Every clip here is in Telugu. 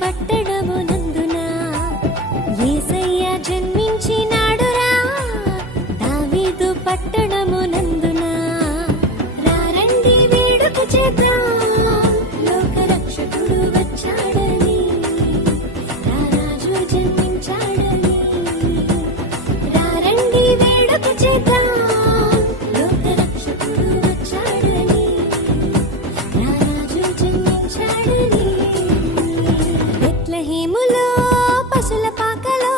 పట్టణమునందున యేసయ్య జన్మించినాడురా దావీదు పట్టణమునందున రారండి వేడుక చేద్దాం లోక రక్షకుడు వచ్చాడని రారాజు జన్మించాడని రారండి వేడుక చేద్దాం లోక రక్షకుడు వచ్చాడని రారాజు జన్మించాడని బెత్లెహేములో పశుల పాకలో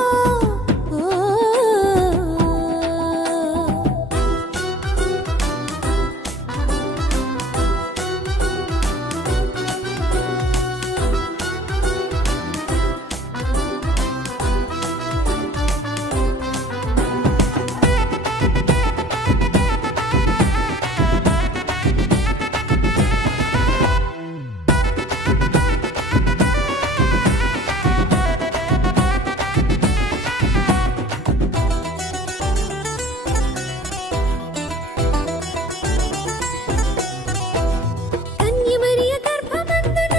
కన్యమరియ గర్భమందున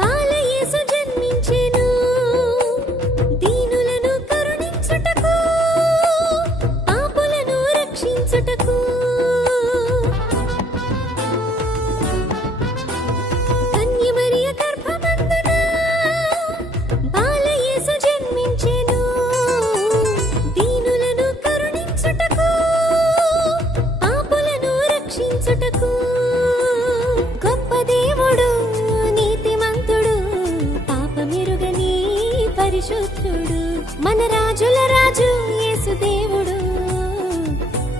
బాలయేసు జన్మించెను దీనులను కరుణించుటకు పాపులను రక్షించుటకు కన్యమరియ గర్భమందున బాలయేసు జన్మించెను దీనులను కరుణించుటకు పాపులను రక్షించుటకు గొప్ప దేవుడు నీతిమంతుడు పాపమెరుగని పరిశుద్ధుడు మన రాజుల రాజు యేసు దేవుడు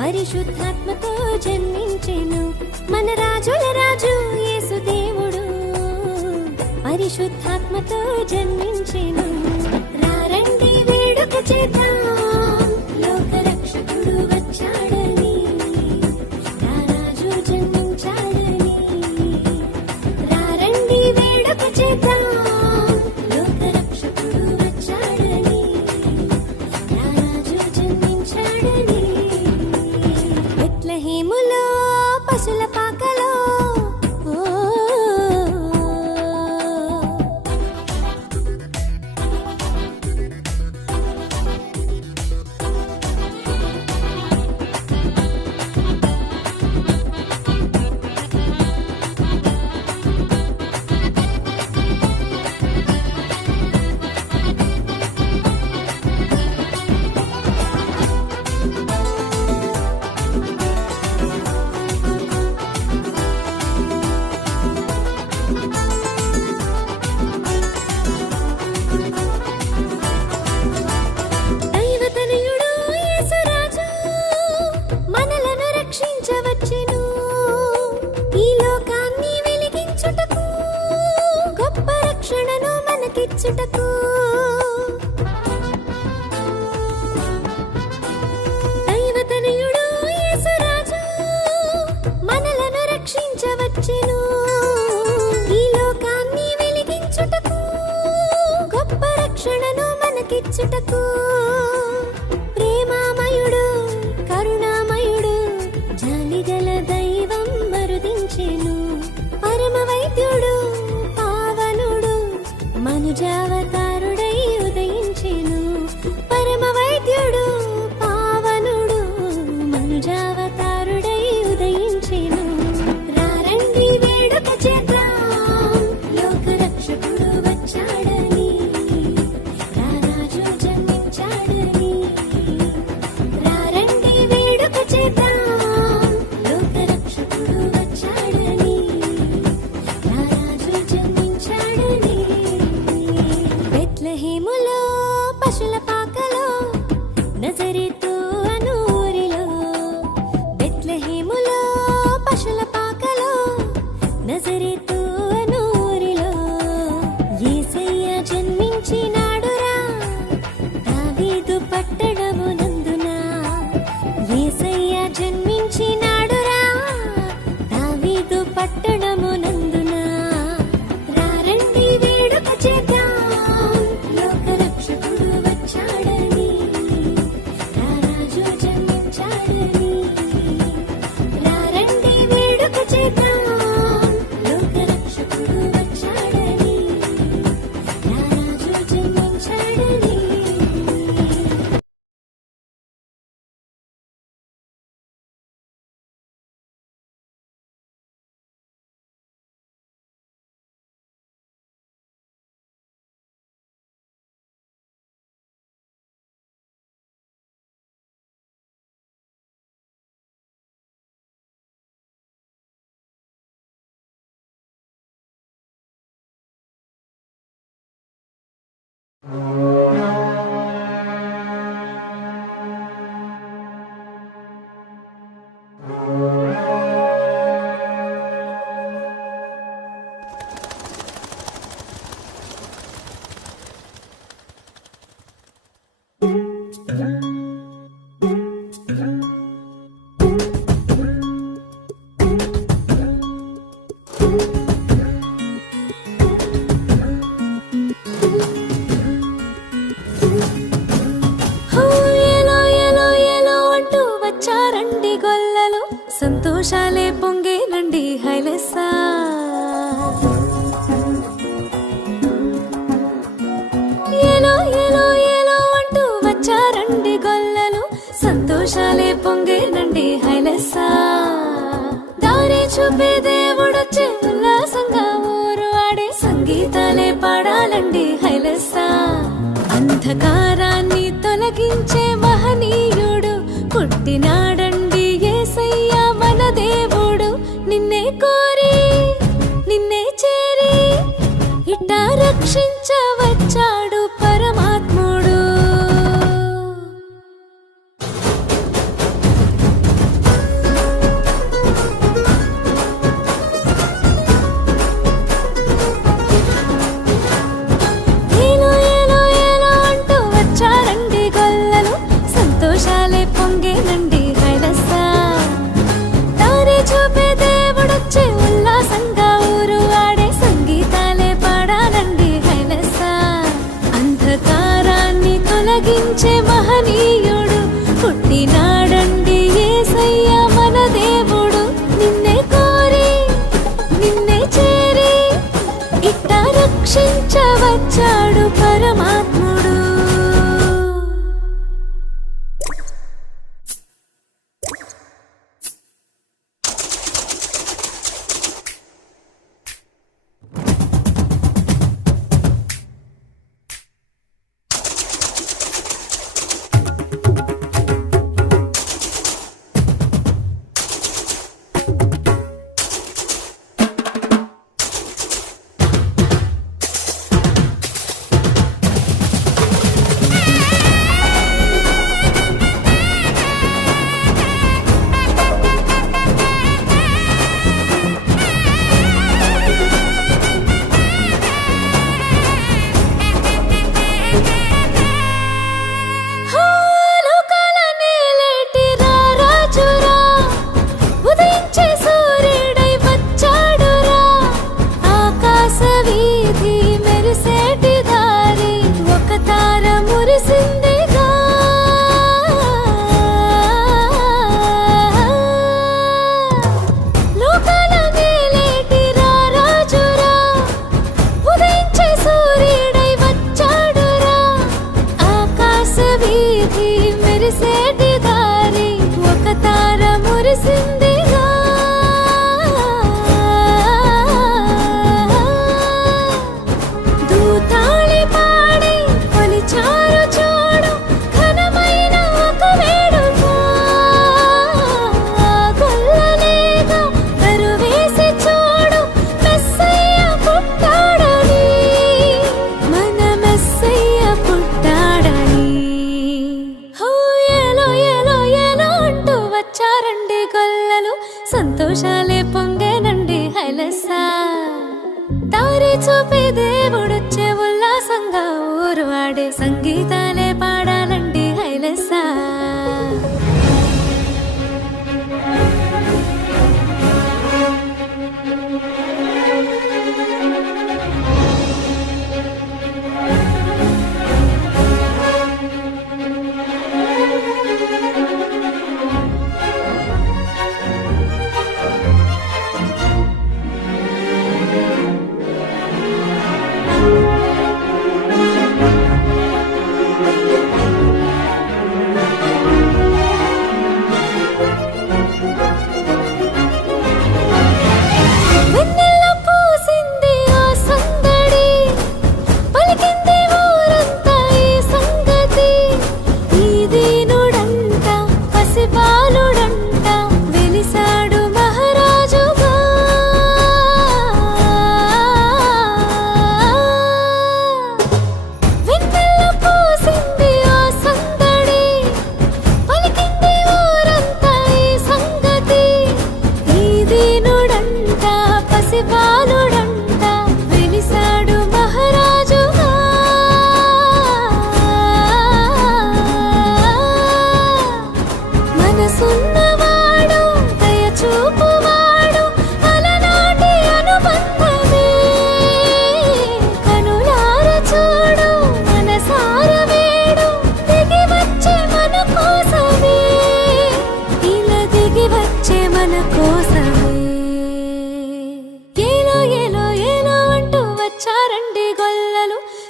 పరిశుద్ధాత్మతో జన్మించెను మన రాజుల రాజు యేసు దేవుడు పరిశుద్ధాత్మతో జన్మించెను రారండి వేడుక చేద్దాం లోక రక్షకుడు వచ్చాడని రారాజు జన్మించాడని రారండి వేడుక చేద్దాం లోక రక్షకుడు వచ్చాడని రారాజు జన్మించాడని బెత్లెహేములో పశుల పాకలో దైవతనయుడు యేసురాజు మనలను రక్షించవచ్చెను ఈ లోకాన్ని వెలిగించుటకు గొప్ప రక్షణను మనకిచ్చుటకు దైవతనయుడు యేసురాజు మనలను రక్షించవచ్చెను ఈ లోకాన్ని వెలిగించుటకు గొప్ప రక్షణను మనకిచ్చుటకు ప్రేమామయుడు కరుణామయుడు జాలిగల దైవం మరుదించెను పరమ వైద్యుడు పావనుడు మనుజావతారుడై ఉదయించెను పరమ వైద్యుడు పావనుడు మనుజావతారుడై ఉదయించెను రారండి వేడుక చేద్దాం లోక రక్షకుడు వచ్చాడని రారాజు జన్మించాడని పొంగేనండి హైలెస్సా. దారి చూపే దేవుడొచ్చే ఉల్లాసంగా ఊరు ఆడే సంగీతాలే పాడాలండి హైలెస్సా. అంధకారాన్ని తొలగించే మహనీయుడు పుట్టినాడండి యేసయ్య మన దేవుడు. నిన్నే కోరి నిన్నే చేరి ఇట్టా రక్షించవచ్చాడు పరమాత్ముడు. ఏలో ఏలో ఏలో అంటూ వచ్చారండి గొల్లలు, సంతోషాలే పొంగేనండి హైలెస్సా. దారి చూపే దేవుడొచ్చే ఉల్లాసంగా ఊరు ఆడే సంగీతాలే పాడాలండి హైలెస్సా. అంధకారాన్ని తొలగించే మహనీయుడు పుట్టినాడండి యేసయ్య మన దేవుడు. నిన్నే కోరి నిన్నే చేరి ఇట్టా రక్షించవచ్చాడు పరమాత్ముడు. సంతోషాలే పొంగేనండి హైలెస్సా. దారి చూపే దేవుడొచ్చే ఉల్లాసంగా ఊరు ఆడే సంగీతాలే పాడాలండి హైలెస్సా.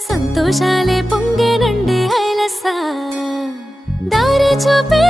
సంతోషాలే పొంగేనండి హైలెస్సా. దారి చూపే